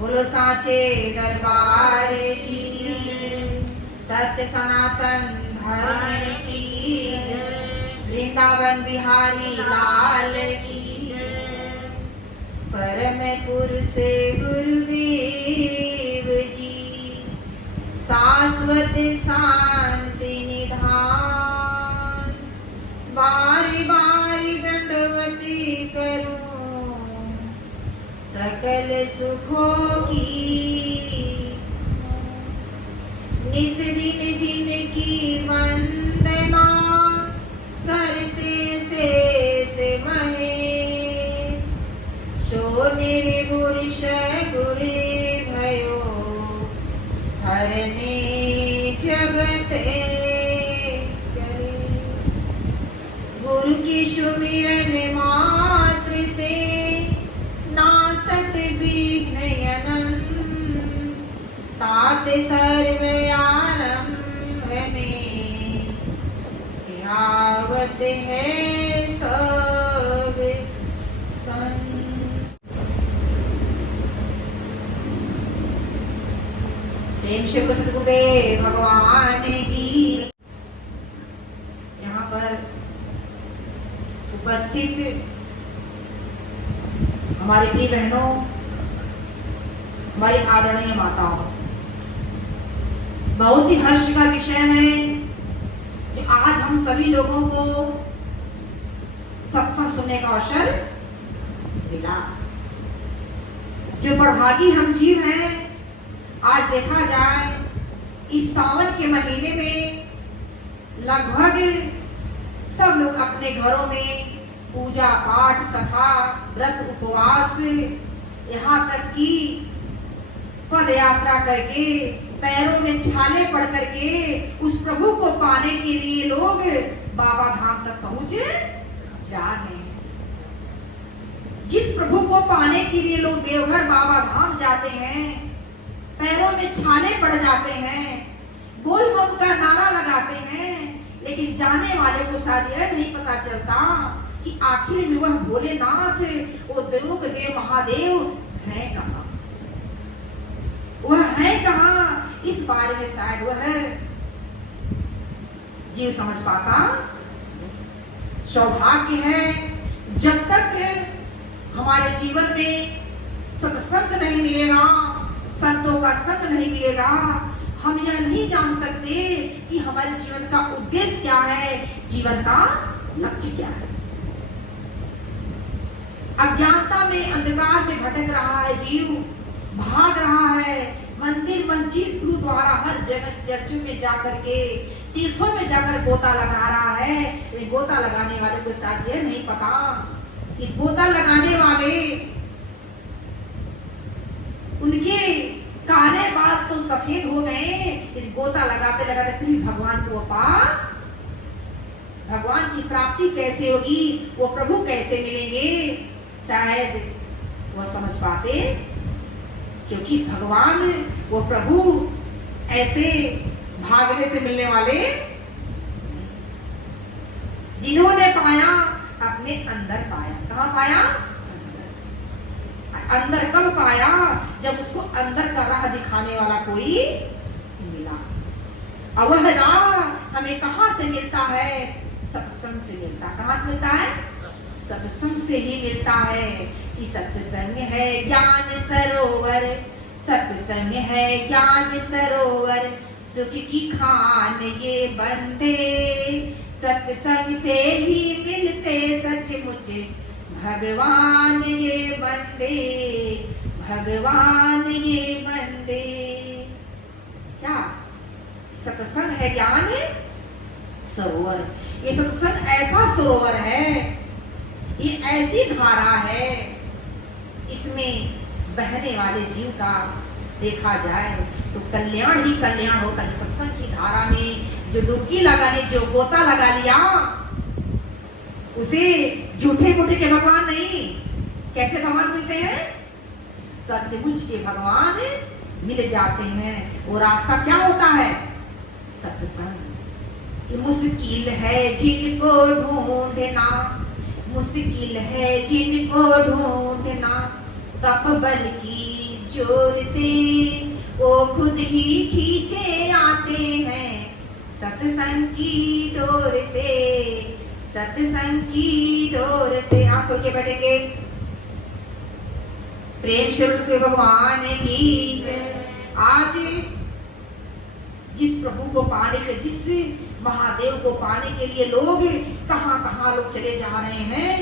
बोलो साचे दरबार की, सत्य सनातन धर्म की, वृंदावन बिहारी लाल की। परम पुरुष गुरुदेव जी, शाश्वत शांति निधान। बारी बारी दंडवती करूं सकल सुखों की। निस दिन जिनकी वंदना करते से महेश। शो निर्गुण सगुण भयो हरने जगत गुरु की सुमिरन मात्र से नासत विघ्न अनंत। तात सर्व आरंभ में आवत है सब संग। प्रेम से सद्गुरुदेव भगवान की। यहाँ पर उपस्थित हमारी प्रिय बहनों, हमारी आदरणीय माताओं, बहुत ही हर्ष का विषय है जो आज हम सभी लोगों को सत्संग सुनने का अवसर मिला। जो बड़भागी हम जीव हैं, आज देखा जाए इस सावन के महीने में लगभग सब लोग अपने घरों में पूजा पाठ तथा व्रत उपवास, यहाँ तक कि पद यात्रा करके पैरों में छाले पड़ करके उस प्रभु को पाने के लिए लोग बाबा धाम तक पहुंच जा रहे हैं। जिस प्रभु को पाने के लिए लोग देवघर बाबा धाम जाते हैं, पैरों में छाले पड़ जाते हैं, बोल बम का नारा लगाते हैं, लेकिन जाने वाले को शायद यह नहीं पता चलता कि आखिर में वह भोलेनाथ, वो देवों के देव महादेव है कहाँ, वह है कहाँ। इस बारे में शायद वह जीव समझ पाता। सौभाग्य है जब तक हमारे जीवन में सत्संग नहीं मिलेगा, संतों का संग नहीं मिलेगा, हम यह नहीं जान सकते कि हमारे जीवन का उद्देश्य क्या है, जीवन का लक्ष्य क्या है। अज्ञानता में, अंधकार में भटक रहा है जीव, भाग रहा है मंदिर मस्जिद गुरुद्वारा हर जगह चर्चों में जाकर के, तीर्थों में जाकर गोता लगा रहा है। गोता लगाने वाले को शायद यह नहीं पता कि गोता लगाने वाले उनके काले बाल तो सफेद हो गए, गोता लगाते लगाते फिर भगवान को पा, भगवान की प्राप्ति कैसे होगी, वो प्रभु कैसे मिलेंगे, शायद वो समझ पाते। क्योंकि भगवान, वो प्रभु ऐसे भागने से मिलने वाले, जिन्होंने पाया अपने अंदर पाया। कहाँ पाया? अंदर कब पाया? जब उसको अंदर का राह दिखाने वाला कोई मिला। और वह राह हमें कहाँ से मिलता है? सत्संग से मिलता। कहाँ से मिलता है? सत्संग से ही मिलता है। कि सत्संग है ज्ञान सरोवर, सत्संग है ज्ञान सरोवर, सुख की खान ये बंदे, सत्संग से ही मिलते सचमुच भगवान ये बंदे, भगवान ये बंदे। क्या सत्संग है? ज्ञान सरोवर। ये सत्संग ऐसा सरोवर है, ये ऐसी धारा है, इसमें बहने वाले जीव का देखा जाए तो कल्याण ही कल्याण होता है। जो सत्संग की धारा में जो डुबकी लगाने, जो गोता लगा लिया, उसे झूठे मूठे के भगवान नहीं, कैसे भगवान मिलते हैं? सचमुच के भगवान मिल जाते हैं। वो रास्ता क्या होता है? सत्संग। मुश्किल है जिनको ढूंढना, मुश्किल है जिनको ढूंढना, तप बल की जोर से वो खुद ही खींचे आते हैं सत्संग की डोर से, सत्संग की डोर से। आंख खोल के बैठेंगे। प्रेम स्वरूप भगवान की जय। आज जिस प्रभु को पाने के, जिस महादेव को पाने के लिए लोग कहां लोग चले जा रहे हैं,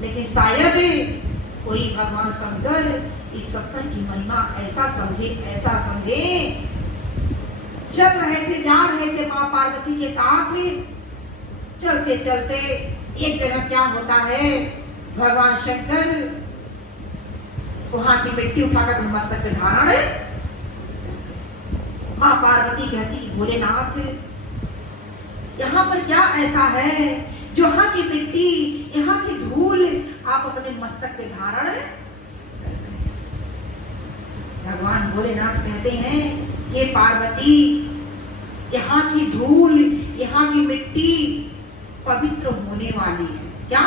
लेकिन शायद कोई भगवान शंकर इस सत्संग की महिमा ऐसा समझे चल रहे थे, जा रहे थे माँ पार्वती के साथ, चलते चलते एक जगह क्या होता है, भगवान शंकर वहां की मिट्टी उठाकर मस्तक पे धारण, माँ पार्वती कहती कि भोलेनाथ यहाँ पर क्या ऐसा है जो यहाँ की मिट्टी, यहाँ की धूल आप अपने मस्तक पे धारण। भगवान भोलेनाथ कहते हैं ये पार्वती, यहाँ की धूल, यहाँ की मिट्टी पवित्र होने वाली है। क्या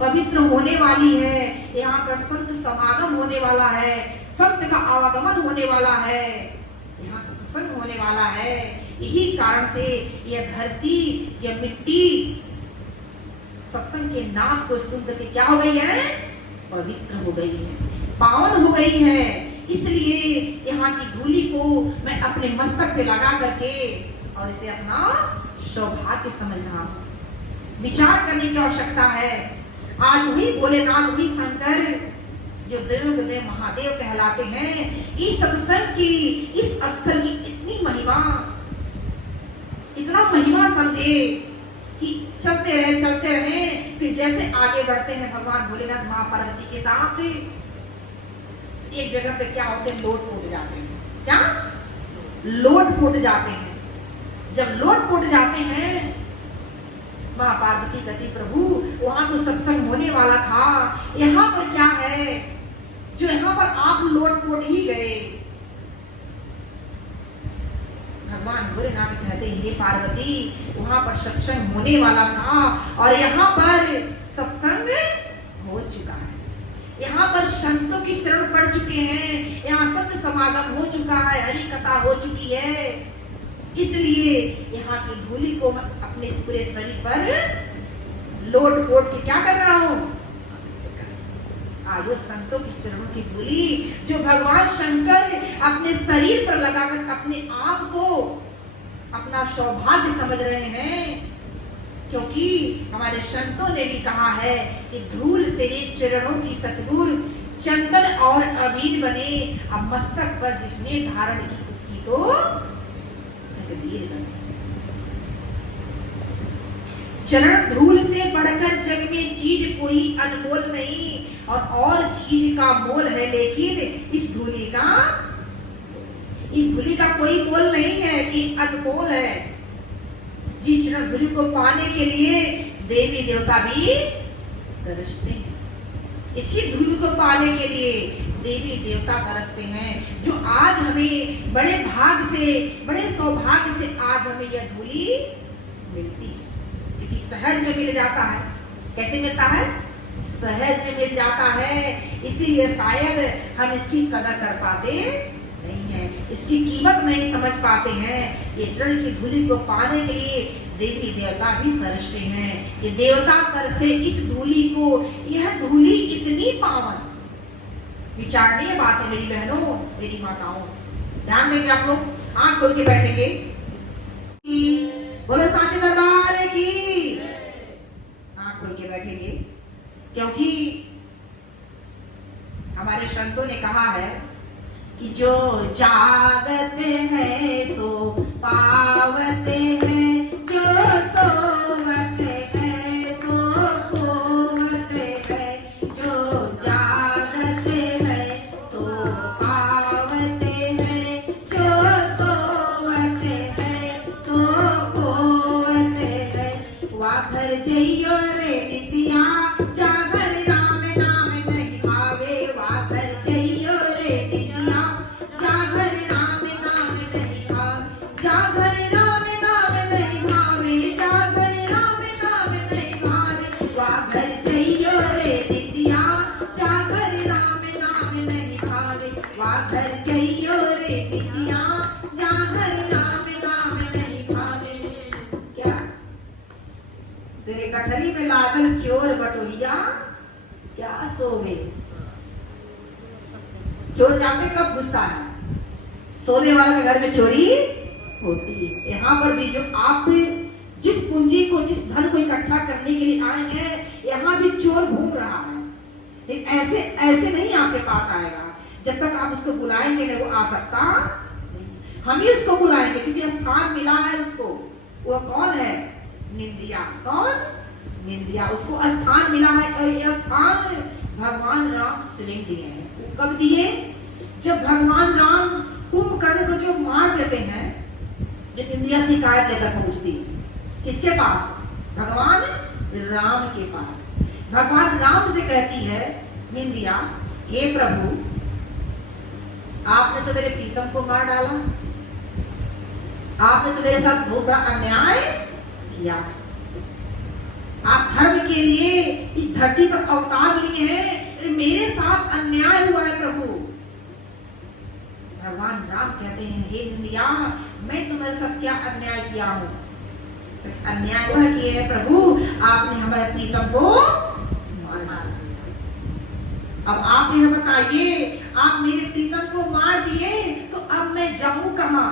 पवित्र होने वाली है? यहाँ पर संत समागम होने वाला है, संत का आवागमन होने वाला है, यहाँ सत्संग होने वाला है। यही कारण से यह धरती, यह मिट्टी सत्संग के नाम को सुन करके क्या हो गई है? पवित्र हो गई है, पावन हो गई है। इसलिए यहाँ की धूली को मैं अपने मस्तक पे लगा करके और इसे अपना सौभाग्य समझ रहा हूँ। विचार करने की आवश्यकता है। आज वही भोलेनाथ, वही शंकर जो देव महादेव कहलाते हैं, इस सत्संग की, इस स्थल की इतनी महिमा, इतना महिमा समझे कि चलते रहे, फिर जैसे आगे बढ़ते हैं भगवान भोलेनाथ माँ पार्वती के साथ, एक जगह पे क्या होते हैं, लोट फूट जाते हैं। क्या लोट फूट जाते हैं? जब लोट फूट जाते हैं, माँ पार्वती कहती प्रभु वहां तो सत्संग होने वाला था, यहाँ पर क्या है जो यहाँ पर आप लोट फूट ही गए? भगवान भोलेनाथ कहते हैं हे पार्वती वहां पर सत्संग होने वाला था और यहाँ पर सत्संग हो चुका है, यहाँ पर संतों की चरण पड़ चुके हैं, यहाँ संत समागम हो चुका है, हरि कथा हो चुकी है। इसलिए यहाँ की धूली को मैं अपने पूरे शरीर पर लोट पोट के क्या कर रहा हूँ? आयो संतों की चरणों की धूली जो भगवान शंकर अपने शरीर पर लगाकर अपने आप को अपना सौभाग्य समझ रहे हैं, क्योंकि हमारे संतों ने भी कहा है कि धूल तेरे चरणों की सतगुरु, चंदन और अबीर बने, अब मस्तक पर जिसने धारण की उसकी तो तकदीर बने। चरण धूल से बढ़कर जग में चीज कोई अनमोल नहीं, और चीज का मोल है लेकिन इस धूली का कोई मोल नहीं है, ये अनमोल है। जी चरण धूली को पाने के लिए देवी देवता भी तरसते हैं, इसी धूली को पाने के लिए देवी देवता तरसते हैं, जो आज हमें बड़े भाग से, बड़े सौभाग्य से आज हमें यह धूली मिलती है, क्योंकि सहज में मिल जाता है। कैसे मिलता है? सहज में मिल जाता है। इसीलिए शायद हम इसकी कदर कर पाते नहीं है, इसकी कीमत नहीं समझ पाते हैं। ये चरण की धूली को पाने के लिए देवी देवता भी तरसते हैं, ये देवता तरसे इस धूली को। यह धूली इतनी पावन, विचारणीय बात है मेरी बहनों, मेरी माताओं। ध्यान देंगे आप लोग, आंख खोल के बैठेंगे। बोलो सांचे दरबार की, आंख खोल के बैठेंगे, क्योंकि हमारे संतों ने कहा है कि जो जागत है सो पावत है, जो सोवत है सो खोवत है, जो जागत है सो पावत है, जो सोवत है सो खोवत है। वाघर जइयो रे नितिया, जागर राम नाम नहीं भावे, वाघर जइयो रे नितिया, जागर राम नाम नहीं भावे, जागर राम नाम नहीं भावे, जागर राम नाम नहीं भावे, वाघर जइयो रे नितिया, जागर राम नाम नहीं भावे, गली में लागल चोर बटोहिया क्या सोवे। चोर जाते कब घुसता है, सोने वाले के घर में चोरी होती है। यहाँ पर भी जो आप जिस पूंजी को, जिस धन को इकट्ठा करने के लिए आए हैं, यहाँ भी चोर घूम रहा है, लेकिन ऐसे ऐसे नहीं आपके पास आएगा। जब तक आप उसको बुलाएंगे नहीं वो आ सकता, हम ही उसको बुलाएंगे क्योंकि स्थान मिला है उसको। वो कौन है? निंदिया। कौन? निंदिया। उसको स्थान मिला है। यह स्थान भगवान राम स्वयं दिए हैं। कब दिए? जब भगवान राम कुंभकर्ण को जो मार देते हैं, ये निंदिया शिकायत लेकर पहुंचती है किसके पास? भगवान राम के पास। भगवान राम से कहती है निंदिया, हे प्रभु, आपने तो मेरे प्रीतम को मार डाला, आपने तो मेरे साथ बहुत बड़ा अन्याय किया। आप धर्म के लिए इस धरती पर अवतार लिए हैं, मेरे साथ अन्याय हुआ है प्रभु। भगवान राम कहते हैं, हे निंदिया, मैं तुम्हारे साथ क्या अन्याय किया हूं? अन्याय वह किए है प्रभु, आपने हमारे प्रीतम को मारा। अब आप यह बताइए, आप मेरे प्रीतम को मार दिए तो अब मैं जाऊं कहां?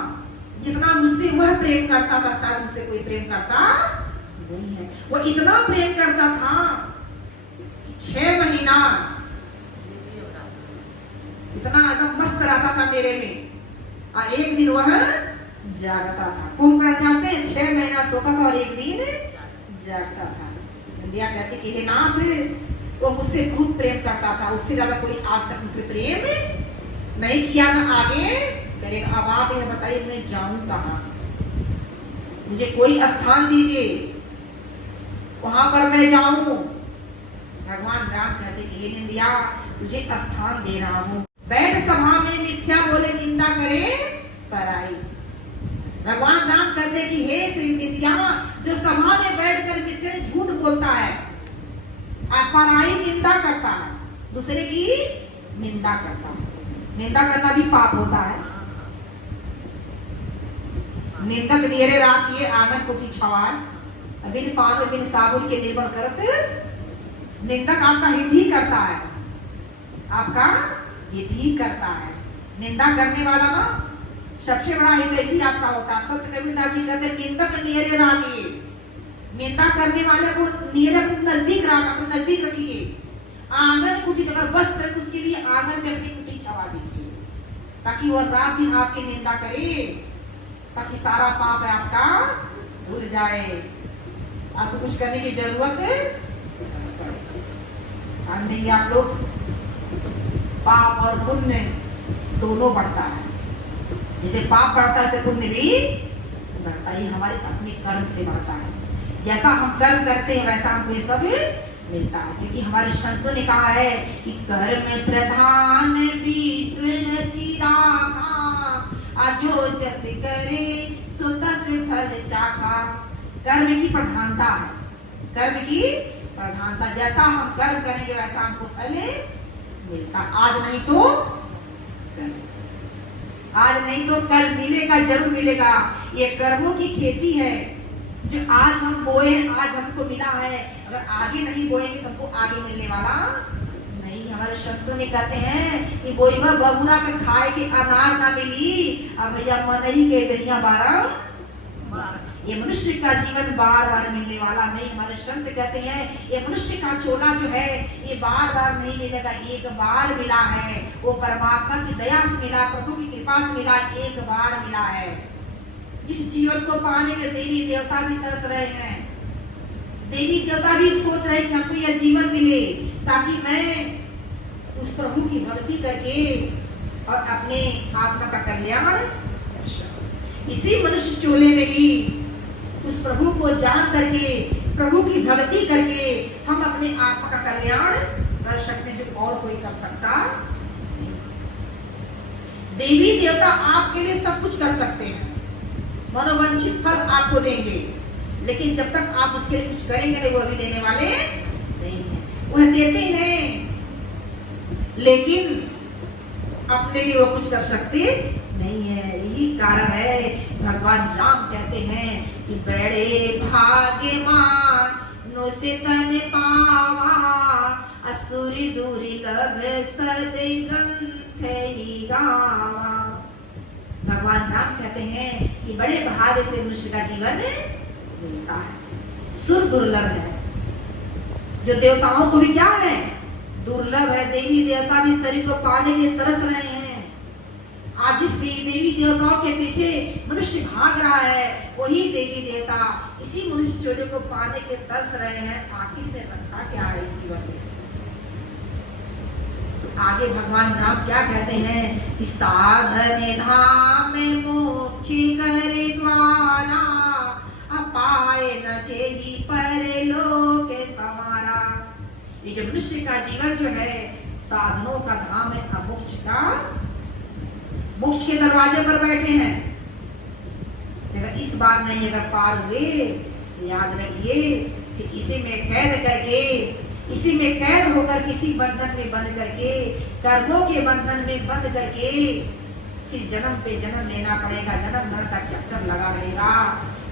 जितना मुझसे वह प्रेम करता था, शायद मुझसे कोई प्रेम करता नहीं है। वो इतना प्रेम करता था, 6 महीना इतना एकदम मस्त रहता था मेरे में, और एक दिन वह जागता था। कुंभकर्ण जानते हैं, 6 महीना सोता था और एक दिन जागता था। निंदिया कहती कि हे नाथ, वो मुझसे बहुत प्रेम करता था, उससे ज्यादा कोई आज तक मुझसे प्रेम नहीं किया, ना आगे करेगा। अब आप यह बताइए, मैं जाऊं कहां? मुझे कोई स्थान दीजिए, वहां पर मैं जाऊं। भगवान राम कहते कि हे निंदिया, तुझे स्थान दे रहा हूं, बैठ सभा में, मिथ्या बोले निंदा करे पराई। भगवान राम कहते कि हे श्री निंदिया, जो सभा में बैठकर मिथ्या झूठ बोलता है, पराई निंदा करता है, दूसरे की निंदा करता है। निंदा करना भी पाप होता है। निंदक नियरे राखिए आंगन को पिछवाड़, बिन पान बिन साबुन के निर्भर करते। निंदक आपका हित ही करता है, आपका हित ही करता है। निंदा करने वाला ना सबसे बड़ा हित ऐसी आपका होता है। संत कबीरदास जी कहते निंदक नियरे राखिए, निंदा करने वाले को नियरे नजदीक रखिए। आंगन कुटी, अगर बस चले तो उसके लिए आंगन में अपनी कुटी छवा दीजिए, ताकि वो रात दिन आपकी निंदा करे, ताकि सारा पाप है आपका भूल जाए, आपको कुछ करने की जरूरत है। ध्यान देंगे आप लोग, पाप और पुण्य दोनों बढ़ता है। जैसे पाप बढ़ता है, ऐसे पुण्य भी बढ़ता है। हमारे अपने कर्म से बढ़ता है। जैसा हम कर्म करते हैं वैसा हमको ये सब मिलता है, क्योंकि हमारे संतों ने कहा है कि कर्म प्रधान विश्व रचिरा, जो जस करे सो तस फल चाखा। कर्म की प्रधानता है, कर्म की प्रधानता। जैसा हम कर्म करेंगे वैसा हमको फल मिलता। आज नहीं तो कल, आज नहीं तो कल मिलेगा, जरूर मिलेगा। ये कर्मों की खेती है, जो आज हम बोए, आज हमको मिला है, अगर आगे नहीं बोएंगे तो हमको आगे मिलने वाला नहीं। हमारे संतों ने कहते हैं कि बोईबा बबुरा का खाए के अनार ना मिली, अब भैया मन ही के दरिया 12। ये मनुष्य का जीवन बार बार मिलने वाला नहीं। हमारे संत कहते हैं ये मनुष्य का चोला जो है ये बार बार नहीं मिलेगा, एक बार मिला है, वो परमात्मा की दया से मिला, प्रभु की कृपा से मिला, एक बार मिला है। इस जीवन को पाने के देवी देवता भी तरस रहे हैं, देवी देवता भी सोच रहे हैं कि हमको यह जीवन मिले, ताकि मैं उस प्रभु की भक्ति करके और अपने आत्मा का कल्याण। इसी मनुष्य चोले में ही उस प्रभु को जान करके, प्रभु की भक्ति करके हम अपने आत्मा का कल्याण कर सकते हैं, जो और कोई कर सकता। देवी देवता आपके लिए सब कुछ कर सकते हैं, मनोवांछित फल आपको देंगे, लेकिन जब तक आप उसके लिए कुछ करेंगे नहीं, वो अभी देने वाले नहीं है। वह देते हैं लेकिन अपने लिए वो कुछ कर सकते नहीं है। यही कारण है भगवान राम कहते हैं कि बड़े भाग्यवान नो से तन पावा असुरी दुर्लभ सद ग्रंथ ही गावा। भगवान राम कहते हैं कि बड़े भाग्य से मनुष्य का जीवन मिलता है। सुर दुर्लभ है, जो देवताओं को भी क्या है, दुर्लभ है। देवी देवता भी शरीर को पाने के लिए तरस रहे हैं। आज जिस देवी देवताओं के पीछे मनुष्य भाग रहा है, वही देवी देवता इसी मनुष्य चोरी को पाने के तरस रहे हैं। आखिर में बनता क्या है जीवन में? तो आगे भगवान राम क्या कहते हैं कि साधन धाम मोक्ष करे द्वारा, अपाय न जेहि परलोक समारा। ये जो मनुष्य का जीवन जो है साधनों का धाम है, मोक्ष का, मोक्ष के दरवाजे पर बैठे हैं। अगर इस बार नहीं अगर पार हुए, याद रखिए कि इसी में कैद करके, इसी में कैद होकर किसी बंधन में बंध करके, कर्मों के बंधन में बंध करके फिर जन्म पे जन्म लेना पड़ेगा। जन्म भर का चक्कर लगा रहेगा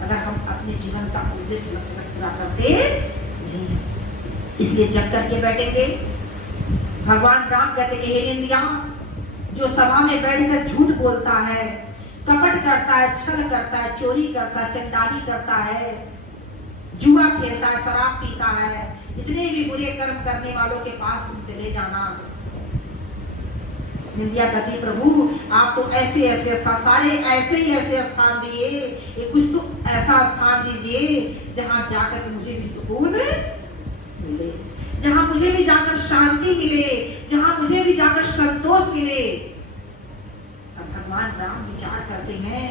अगर हम अपने जीवन का उद्देश्य लक्ष्य पूरा करते नहीं। इसलिए जब करके बैठेंगे, भगवान राम कहते कि हे निंदिया, जो सभा में बैठकर झूठ बोलता है, कपट करता है, छल करता है, चोरी करता है, चंडाली करता है, जुआ खेलता है, शराब पीता है, इतने भी बुरे कर्म करने वालों के पास तुम चले जाना। निंदिया कहती प्रभु आप तो ऐसे ऐसे स्थान, सारे ऐसे ही ऐसे स्थान दिए, ये कुछ तो ऐसा स्थान दीजिए जहां जाकर मुझे भी सुकून मिले, जहां मुझे भी जाकर शांति मिले, जहां मुझे भी जाकर संतोष मिले। अब भगवान राम विचार करते हैं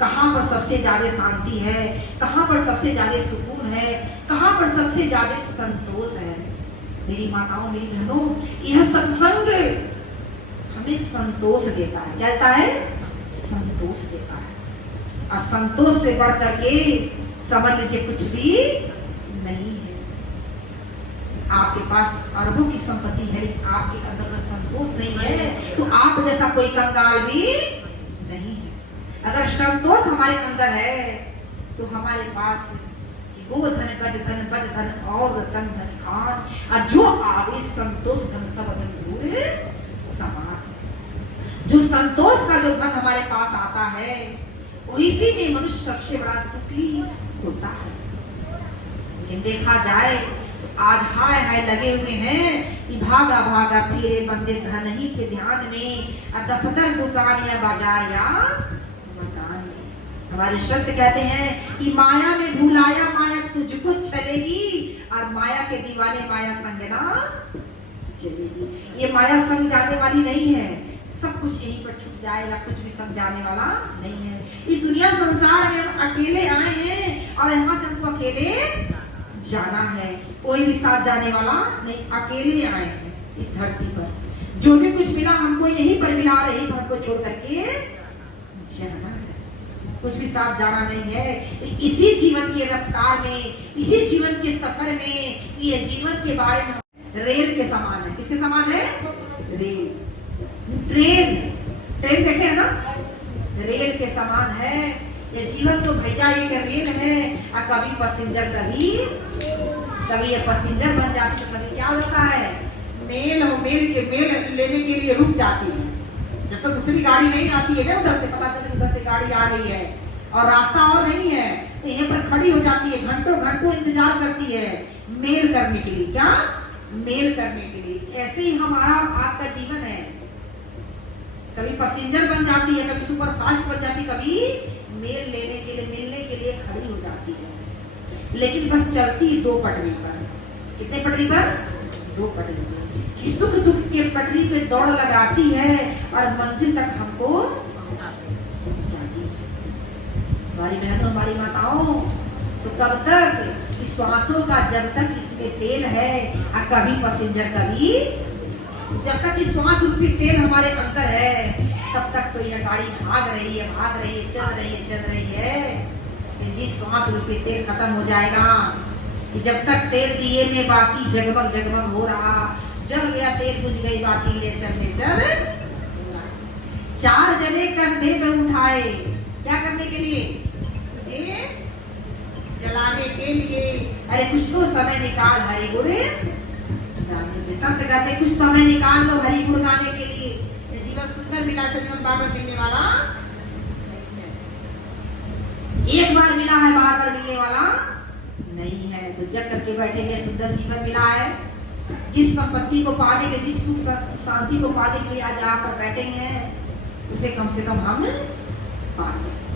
कहां पर सबसे ज्यादा शांति है, कहां पर सबसे ज्यादा सुकून है, कहां पर सबसे ज्यादा संतोष है। मेरी माताओं, मेरी बहनों, यह सत्संग हमें संतोष देता है। क्या देता है? संतोष देता है। और संतोष से बढ़ करके समझ लीजिए कुछ भी नहीं है। आपके पास अरबों की संपत्ति है, आपके अंदर में संतोष नहीं है तो आप जैसा कोई कंगाल भी नहीं है। अगर संतोष हमारे अंदर है तो हमारे पास गोधन गज धन बज धन और रतन धन खान, और जो आवे संतोष धन सब धन दूर समान। जो संतोष का जो धन हमारे पास आता है इसी में मनुष्य सबसे बड़ा सुखी होता है। लेकिन देखा जाए तो आज हाय हाय लगे हुए हैं कि भागा भागा फिरे बंदे धन ही के ध्यान में, दफ्तर दुकान या बाजार या मकान में। हमारे शब्द कहते हैं कि माया में भुलाया माया तुझको चलेगी, और माया के दीवाने माया संग ना चलेगी। ये माया संग जाने वाली नहीं है, सब कुछ यहीं पर छूट जाएगा, कुछ भी संग जाने वाला नहीं है। इस दुनिया संसार में हम अकेले आए हैं और यहाँ से हमको अकेले जाना है, कोई भी साथ जाने वाला नहीं, अकेले आए हैं इस धरती पर। जो भी कुछ मिला हमको यहीं पर मिला, और यहीं पर हमको छोड़ करके जाना है, कुछ भी साथ जाना नहीं है। इसी जीवन की रफ्तार में, इसी जीवन के सफर में, ये जीवन के बारे में रेल के समान है। किसके समान है? रेल, ट्रेन, ट्रेन देखे है ना, रेल के समान है ये जीवन। तो भैया ये रेल है, और कभी पैसेंजर, कभी ये पैसेंजर बन जाती है, कभी क्या होता है मेल हो, मेल लेने के लिए रुक जाती है। जब तक दूसरी गाड़ी नहीं आती है ना, उधर से पता चलता है उधर से गाड़ी आ रही है और रास्ता और नहीं है, तो यहाँ पर खड़ी हो जाती है, घंटों घंटों इंतजार करती है मेल करने के लिए। क्या? मेल करने के लिए। ऐसे ही हमारा आपका जीवन है, कभी पैसेंजर बन जाती है, कभी सुपर फास्ट बन जाती है, कभी मेल लेने के लिए, मिलने के लिए खड़ी हो जाती है। लेकिन बस चलती दो पटरी पर। कितने पटरी पर? दो पटरी पर। कि सुख दुख के पटरी पे दौड़ लगाती है और मंजिल तक हमको पहुंचाती है। हमारी बहनों, हमारी माताओं, तो कब तक इस श्वासों का, जब तक इसमें तेल है, और कभी पैसेंजर, कभी, जब तक इस श्वास रूपी तेल हमारे अंदर है तब तक तो यह गाड़ी भाग रही है, चल रही है। जिस श्वास रूपी तेल खत्म हो जाएगा, कि जब तक तेल दिए में बाकी जगमग जगमग हो रहा, जब गया तेल बुझ गई बाकी, ले चल। चार जने कंधे पे उठाए, क्या करने के लिए? तुझे जलाने के लिए। अरे कुछ तो समय निकाल हरि गुण गाने के। संत कहते कुछ समय निकाल लो हरि गुण गाने के लिए। ये जीवन सुंदर मिला है, जीवन बार बार मिलने वाला एक बार मिला है, बार बार मिलने वाला नहीं है। तो जग करके बैठेंगे, सुंदर जीवन मिला है। जिस संपत्ति को पाने के, जिस सुख शांति को पाने के लिए आज यहाँ पर बैठे हैं, उसे कम से कम हम पालें।